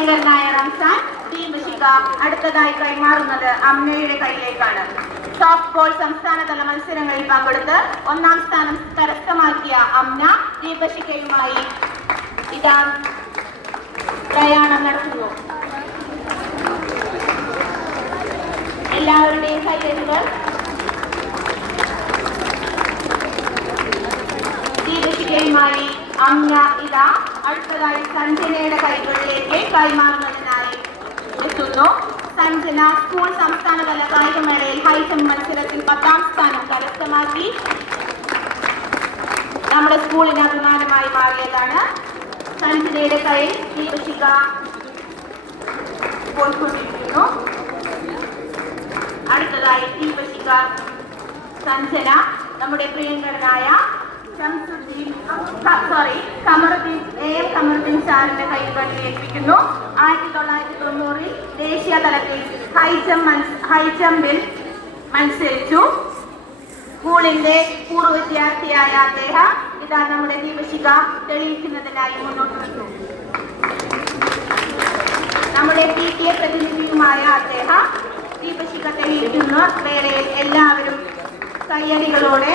പ്രിയങ്കരനായ റംസാൻ ദീപശിഖ അടുത്തതായി കൈമാറുന്നത് അമ്നയുടെ കയ്യിലേക്കാണ്. സോഫ്റ്റ് ബോൾ സംസ്ഥാനതല മത്സരങ്ങളിൽ പങ്കെടുത്ത് 1ാം സ്ഥാനം കരസ്ഥമാക്കിയ അമ്ന ദീപശിഖയുമായി ഇതാ പ്രയാണം നടത്തുന്നു. എല്ലാവരുടെയും കൈയടികൾ. ദീപശിഖയുമായി അമ്ന ഇതാ അടുത്തതായി സഞ്ജനയുടെ കൈകളിലേക്ക് കൈമാറുന്നതിനായി എത്തുന്നു. സഞ്ജന സ്കൂൾ സംസ്ഥാനതല കായികമേളയിൽ ഹൈജമ്പ് മത്സരത്തിൽ 10ാം സ്ഥാനം കരസ്ഥമാക്കി നമ്മുടെ സ്കൂളിന് അഭിമാനമായി മാറിയതാണ്. സഞ്ജനയുടെ കയ്യിൽ ദീപശിഖ പോയിക്കൊണ്ടിരിക്കുന്നു. അടുത്തതായി ദീപശിഖ സഞ്ജന നമ്മുടെ പ്രിയങ്കരനായ കമറുദ്ദീൻ സാറിന്റെ കൈകളിൽ ഏൽപ്പിക്കുന്നു. 1990 ദേശീയ തലത്തിൽ ഹൈജമ്പിൽ മത്സരിച്ചു. സ്കൂളിന്റെ പൂർവ്വ വിദ്യാർത്ഥിയായ അദ്ദേഹം ഇതാ നമ്മുടെ ദീപശിഖ തെളിയിക്കുന്നതിനായി മുന്നോട്ട് വന്നു. നമ്മുടെ PTA പ്രതിനിധിയുമായ അദ്ദേഹം ദീപശിഖ തെളിയിക്കുന്ന വേളയിൽ എല്ലാവരും കയ്യടികളോടെ